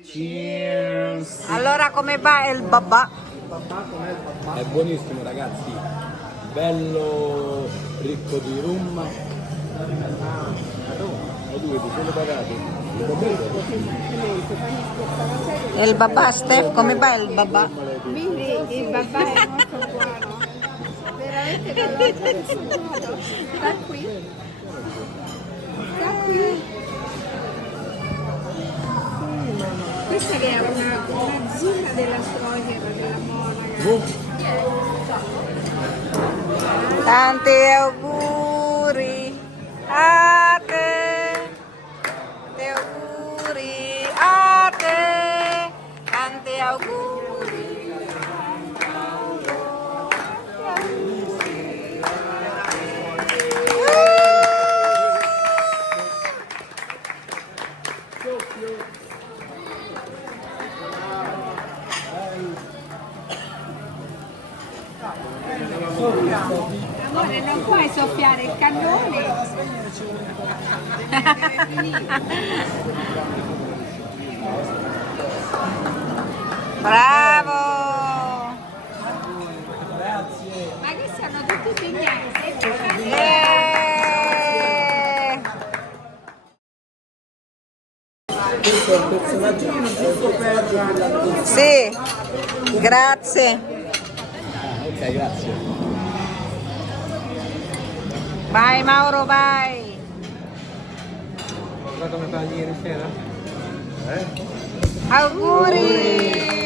Cheers! Allora, come va il babà? È buonissimo ragazzi, bello ricco di rum. Ma due ti sono pagati? Il babà, Steph, come va il babà? Quindi il babà è molto buono, veramente non l'ho in nessun modo. Sta qui, sta qui. Questa che è una zina della suocera, della monaca. Tanti auguri a te, tanti auguri a te, tanti auguri. Amore, non puoi soffiare il cannone. Bravo! Ma che sono tutti pignati? Questo è un personaggio. Sì, grazie. Ok, grazie. Vai Mauro, vai. Guarda come fa ieri sera? Auguri!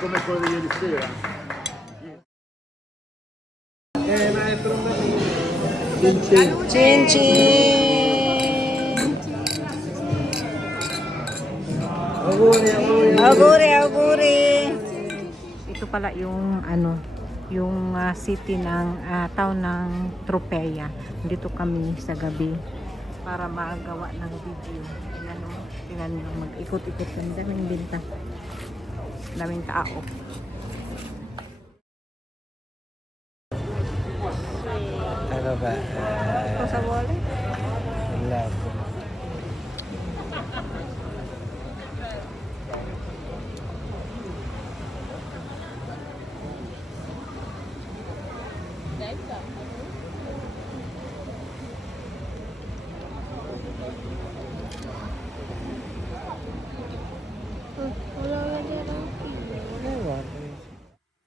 Come quello di ieri sera. Ma è per Cin cin! Auguri, auguri. Auguri, auguri! Ito pala yung yung city ng town ng Tropea. Dito kami sa gabi para magawa ng video. Ayan o, tingnan nyo, mag-ikot-ikot ng daming binta. Daming tao. Ano ba? Ito sa wallet. Love.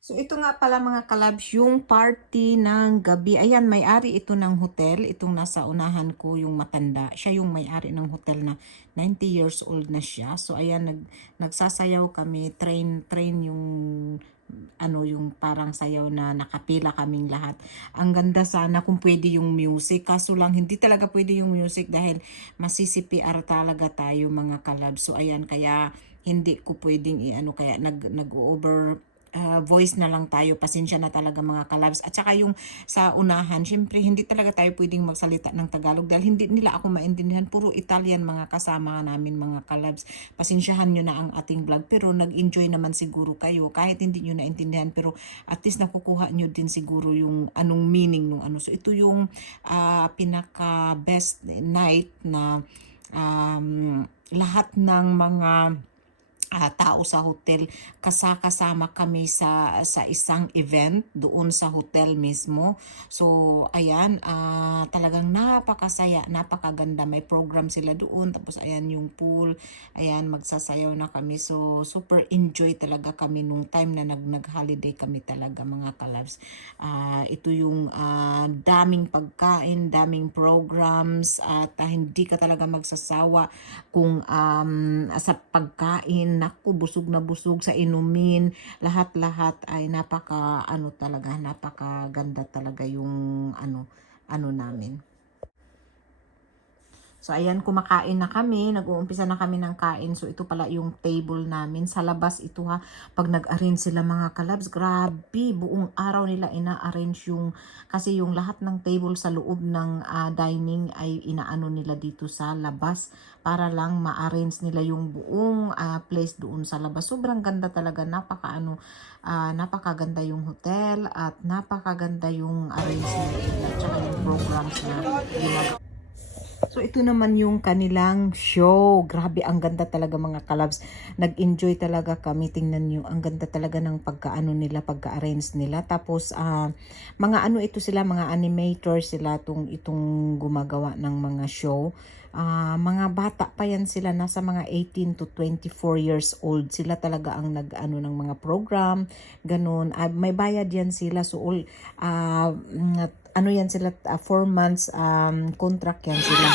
So ito nga pala mga kalabs, yung party ng gabi. Ayan, may-ari ito ng hotel. Itong nasa unahan ko, yung matanda. Siya yung may-ari ng hotel na 90 years old na siya. So ayan, nagsasayaw kami. Train yung yung parang sayaw na nakapila kaming lahat. Ang ganda sana kung pwede yung music. Kaso lang, hindi talaga pwede yung music dahil masisi-PR talaga tayo mga kalabs. So ayan, kaya hindi ko pwedeng kaya nag-over voice na lang tayo. Pasensya na talaga mga kalabs. At saka yung sa unahan, syempre hindi talaga tayo pwedeng magsalita ng Tagalog dahil hindi nila ako maintindihan. Puro Italian mga kasama namin mga kalabs. Pasensyahan nyo na ang ating vlog pero nag-enjoy naman siguro kayo kahit hindi nyo naintindihan pero at least nakukuha nyo din siguro yung anong meaning nung ano. So ito yung pinaka best night na lahat ng mga tao sa hotel kasama kami sa isang event doon sa hotel mismo. So ayan, talagang napakasaya, napakaganda. May program sila doon, tapos ayan yung pool, ayan magsasayaw na kami. So super enjoy talaga kami nung time na nag-holiday kami talaga mga kalabs. Ito yung daming pagkain, daming programs at hindi ka talaga magsasawa kung sa pagkain. Naku, busog na busog sa inumin, lahat-lahat ay napakaganda talaga yung ano namin. So, ayan, kumakain na kami. Nag-uumpisa na kami ng kain. So, ito pala yung table namin. Sa labas ito ha. Pag nag-arrange sila mga kalabs, grabe. Buong araw nila ina-arrange yung, kasi yung lahat ng table sa loob ng dining ay inaano nila dito sa labas. Para lang ma-arrange nila yung buong place doon sa labas. Sobrang ganda talaga. Napakaganda yung hotel at napakaganda yung arrangement nila. Tsaka yung programs na ginagawa. So, ito naman yung kanilang show. Grabe, ang ganda talaga mga kalabs. Nag-enjoy talaga kami. Tingnan nyo, ang ganda talaga ng pagkaano nila, pagka-arrange nila. Tapos, mga ano ito sila, mga animators sila itong gumagawa ng mga show. Mga bata pa yan sila, nasa mga 18 to 24 years old. Sila talaga ang nag-ano ng mga program, ganun. May bayad yan sila. So, ano yan sila, 4 months contract yan sila.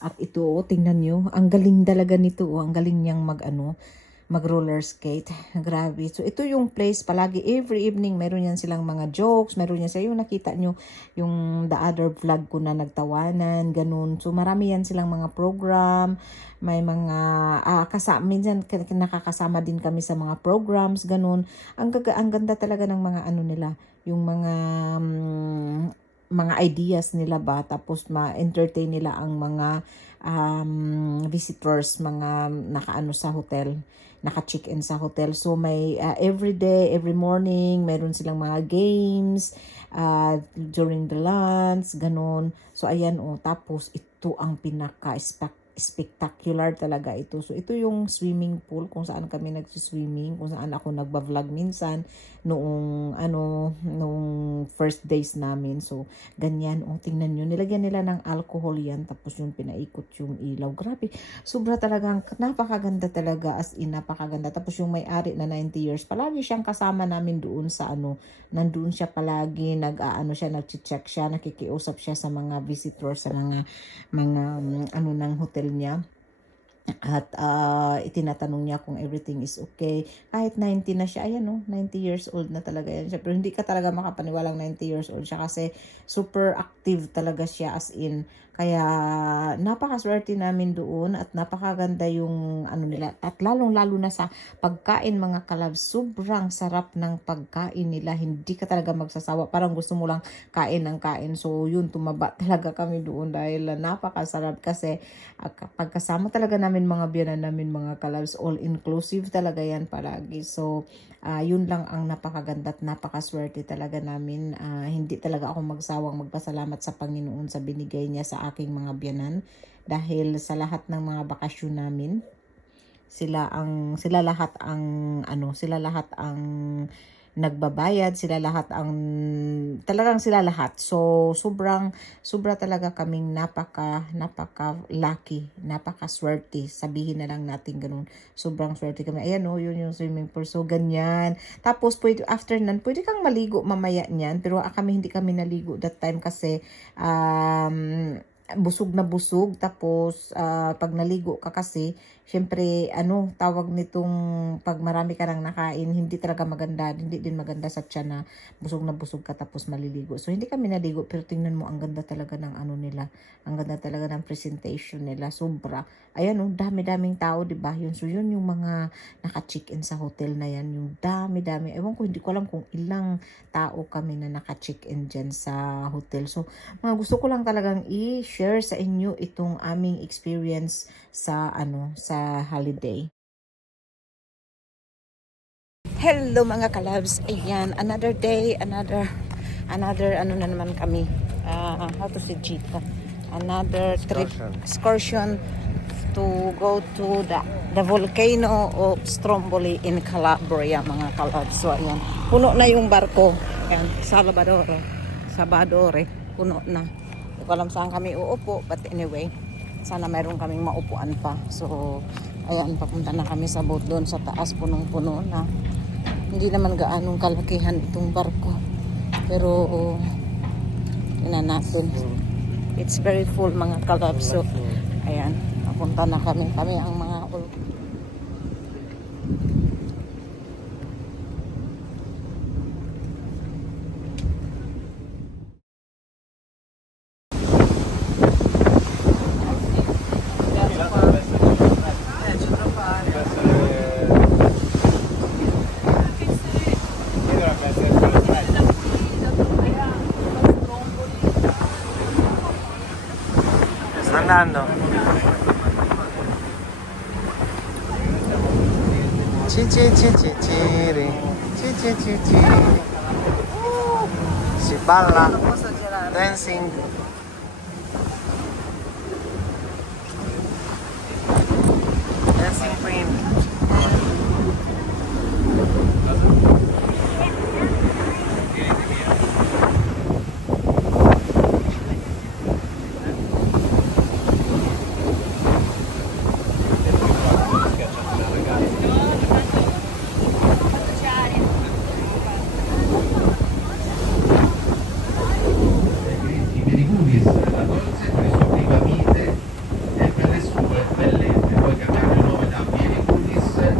At ito, tingnan nyo, ang galing talaga nito, ang galing niyang mag roller skate. Grabe. So, ito yung place palagi, every evening, meron yan silang mga jokes, meron yan sila, yung nakita nyo, yung the other vlog ko na nagtawanan, ganun. So, marami yan silang mga program, may mga, minsan nakakasama din kami sa mga programs, ganun. Ang ganda talaga ng mga ano nila, yung mga ideas nila ba, tapos ma-entertain nila ang mga visitors, mga nakaano sa hotel, naka-check-in sa hotel. So may every day, every morning, meron silang mga games during the lunch, ganun. So ayan tapos ito ang spectacular talaga ito. So ito yung swimming pool kung saan kami nagsiswimming, kung saan ako nagba-vlog minsan noong first days namin. So ganyan, tingnan nyo, nilagyan nila ng alcohol yan, tapos yung pinaikot yung ilaw. Grabe, sobra talagang napakaganda talaga, as in napakaganda. Tapos yung may-ari na 90 years, palagi siyang kasama namin doon sa nandoon siya palagi, nag-check siya, nakikiusap siya sa mga visitors, sa mga ng hotel niya. At itinatanong niya kung everything is okay. Kahit 90 na siya, ayan 90 years old na talaga yan siya. Pero hindi ka talaga makapaniwalang 90 years old siya kasi super active talaga siya, as in. Kaya napakaswerte namin doon at napakaganda yung nila. At lalong-lalo na sa pagkain mga kalabs, sobrang sarap ng pagkain nila. Hindi ka talaga magsasawa. Parang gusto mo lang kain ng kain. So yun, tumaba talaga kami doon dahil napakasarap kasi pagkasama talaga namin mga biyanan namin mga kalabs, all-inclusive talaga yan palagi. So yun lang ang napakaganda at napakaswerte talaga namin. Hindi talaga ako magsawang magpasalamat sa Panginoon sa binigay niya sa aking mga biyanan, dahil sa lahat ng mga bakasyon namin, sila lahat ang nagbabayad, talagang sila lahat. So sobra talaga kaming napaka lucky, napakaswerte, sabihin na lang natin ganun. Sobrang swerte kami. Ayan yun yung swimming pool. So ganyan. Tapos after nun, pwede kang maligo mamaya niyan, pero hindi kami naligo that time kasi busog na busog. Tapos pag naligo ka kasi, syempre tawag nitong pag marami ka nang nakain, hindi talaga maganda, hindi din maganda sa tiyan na busog ka tapos maliligo. So hindi kami naligo, pero tingnan mo, ang ganda talaga ng nila, ang ganda talaga ng presentation nila, sobra. Ayan dami-daming tao, 'di ba? So yun yung mga naka-check-in sa hotel na yan, yung dami-dami. Ewan ko, hindi ko alam kung ilang tao kami na naka-check-in dyan sa hotel. So gusto ko lang talagang i-share sa inyo itong aming experience sa holiday. Hello mga kalabs. Ayan, another day, another na naman kami. How to say Gita? Another trip, excursion to go to the volcano of Stromboli in Calabria mga kalabs. So ayan, puno na yung barko. Ayan, Sabadore, puno na. Hindi ko alam saan kami uupo, but anyway, sana mayroon kaming maupuan pa. So ayan, papunta na kami sa boat doon sa taas, punong-puno na. Hindi naman gaanong kalakihan itong barko, pero tingnan natin. It's very full mga kalabs. So ayan, papunta na kami ang mga Fernando. Ciri. Si balla. Dancing. Dancing queen. di Curis, la Dolce per le sue prime vite e per le sue bellezze. Poi cambiato il nome da Pieri Curis a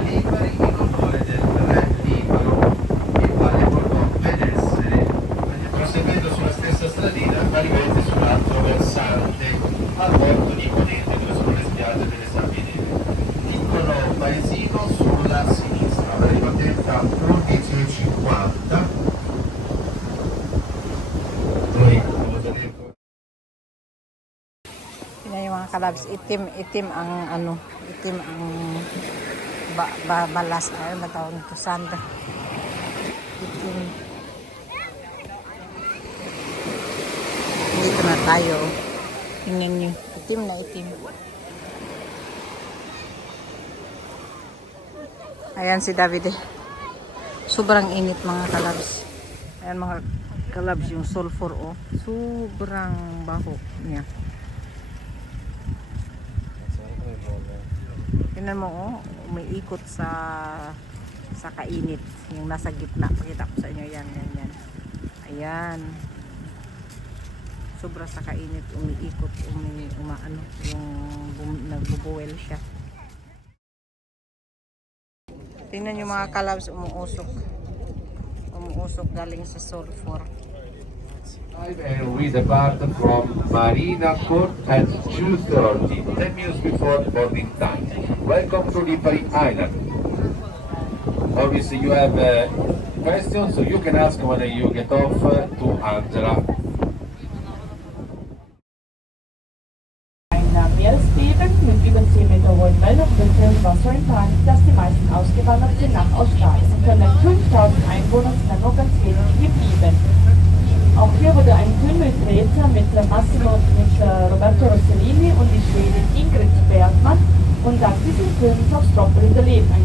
Lipari in onore del re Liparo, il quale portò benessere. Proseguendo sulla stessa stradina, ma riveste sull'altro versante, al porto di Ponente, dove sono le spiagge delle Sabbie Nere. Piccolo paesino sulla sinistra, la ripartenza 11:50. Tingnan yung mga kalabs, itim ang balas, ay matawag nito, sand. Itim. Dito na tayo. Tingnan nyo, itim na itim. Ayan si David eh. Sobrang init mga kalabs. Ayan mga kalabs, yung sulfur oh. Sobrang baho niya. Tingnan mo oh, umiikot sa kainit. Yung nasa gitna. Pakita ko sa inyo yan. Ayan. Sobra sa kainit, umiikot, yung nagbubuwel siya. Tingnan yung mga kalabs, umuusok galing sa sulfur. And we depart from Marina Court at 2:30, 10 minutes before boarding time. Welcome to Lipari Island. Obviously you have questions, so you can ask when you get off to Angela. Mein Name ist Steven. Mit über 10 Meter hohen Meldungswinkeln, Wasser im Tal, dass die meisten ausgewandert sind nach Australien. Von den 5000 Einwohnern sind nur ganz wenige geblieben. Auch hier wurde ein Tunneltreter mit Roberto Rossellini und die Schwedin Ingrid Bergman und dank diesem Film ist auch Stropper überlebt. Ein